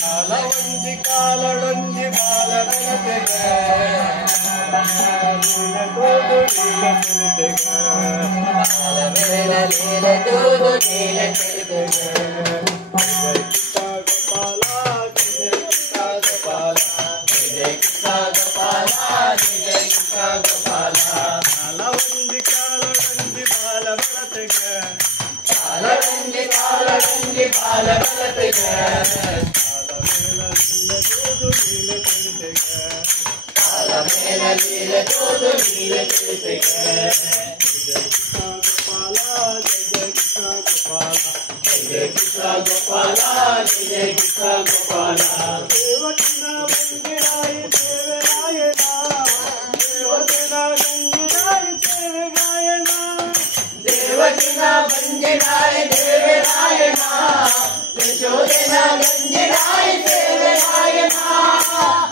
ಕಾಲವಂಜಿ ಕಾಲಡೊಂಜಿ ಬಾಲಗಣತೆಗ ಲೀಲೆ ತೂದು ಲೀಲೆ ತಿಳಿತೆಗ ಗೋಪಾಲ ಜಯ ಕೃಷ್ಣ ಗೋಪಾಲ ಜಯ ಕೃಷ್ಣ ಗೋಪಾಲ ಜಯ ಕೃಷ್ಣ ಗೋಪಾಲ ಕಾಲವಂಜಿ ಕಾಲಡೊಂಜಿ ಬಾಲಗಣತೆಗ ಕಾಲಡೊಂಜಿ ಕಾಲಡೊಂಜಿ ಬಾಲಗಣತೆಗ ಲೀಲೆ ತೂದು ಲೀಲೆ ತಿಳಿತೆಗ ಜಯ ಕೃಷ್ಣ ಗೋಪಾಲ ಜಯ ಕೃಷ್ಣ ಗೋಪಾಲ ದೇವಕಿನ ಬಂದಿರಾಯ ದೇವರಾಯಣ ದೇವಕಿನ ಗಂಗಿರಾಯ ದೇವರಾಯಣ ದೇವಕಿನ ಬಂದಿರಾಯ ದೇವರಾಯಣ ಯಶೋಧನ ಗಂಗಿರಾಯ ದೇವರಾಯಣ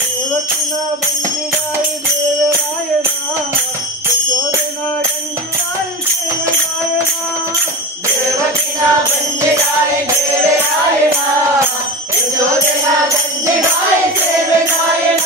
ದೇವಕಿನ ಬಂದಿರಾಯ ದೇವರಾಯಣ ಯಶೋಧನ ಗಂಗಿರಾಯ ದೇವರಾಯಣ ದೇವಕಿನ ಬಂದಿರಾಯ ದೇವರಾಯಣ ಯಶೋಧನ ಗಂಗಿರಾಯ ದೇವರಾಯಣ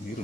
ನೀರು